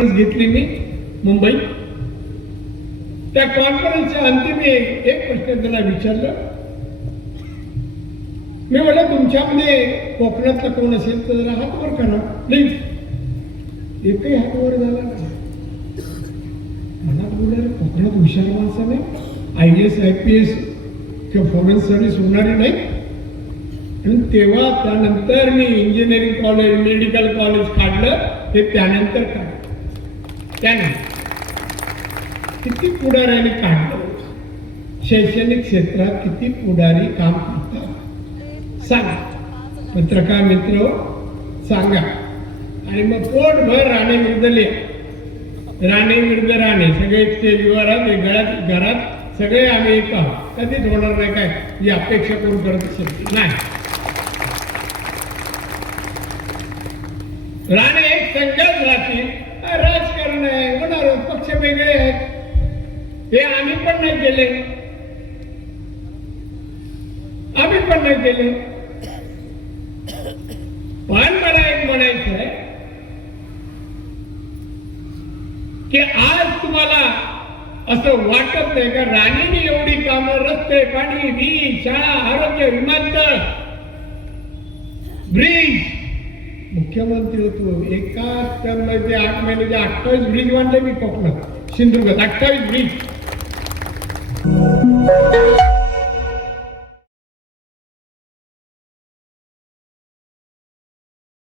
Conference घेतली मी मुंबईत. त्या कॉन्फरन्सच्या अंतिम एक प्रश्न त्यांना विचारलं. मी म्हटलं तुमच्यामध्ये कोकणातला कोण असेल तर जरा हात वर करा प्लीज. एकही हात वर झाला नाही. मला बोलले कोकणात हुशार माणसं नाही, IAS IPS किंवा फॉरेन सर्व्हिस होणारी नाही. आणि तेव्हा त्यानंतर मी इंजिनिअरिंग कॉलेज मेडिकल कॉलेज काढलं. ते त्यानंतर काढलं. त्यानंतर किती पुढाऱ्याने काढलं. शैक्षणिक क्षेत्रात किती पुढारी काम करतात सांगा पत्रकार मित्र सांगा. आणि मग पोटभर राणे विरुद्ध लिहा. राणे विरुद्ध राणे सगळे स्टेजवर घरात सगळे आम्ही एक आहोत. कधीच होणार नाही काय ही अपेक्षा कोण करत असेल नाही. राणे एक संघात राहतील. राजकारण आहे होणार पक्ष वेगळे आहेत. हे आम्ही पण नाही केले. आम्ही पण नाही केले. पण मला एक म्हणायचं आहे की आज तुम्हाला असं वाटत नाही का राणीने एवढी कामं रस्ते पाणी वीज शाळा आरोग्य विमानतळ ब्रिज मुख्यमंत्री होतो एका टर्म मध्ये 8 महिन्याचे 28 ब्रिज बांधले मी कोकणात सिंधुदुर्गात 28 ब्रिज.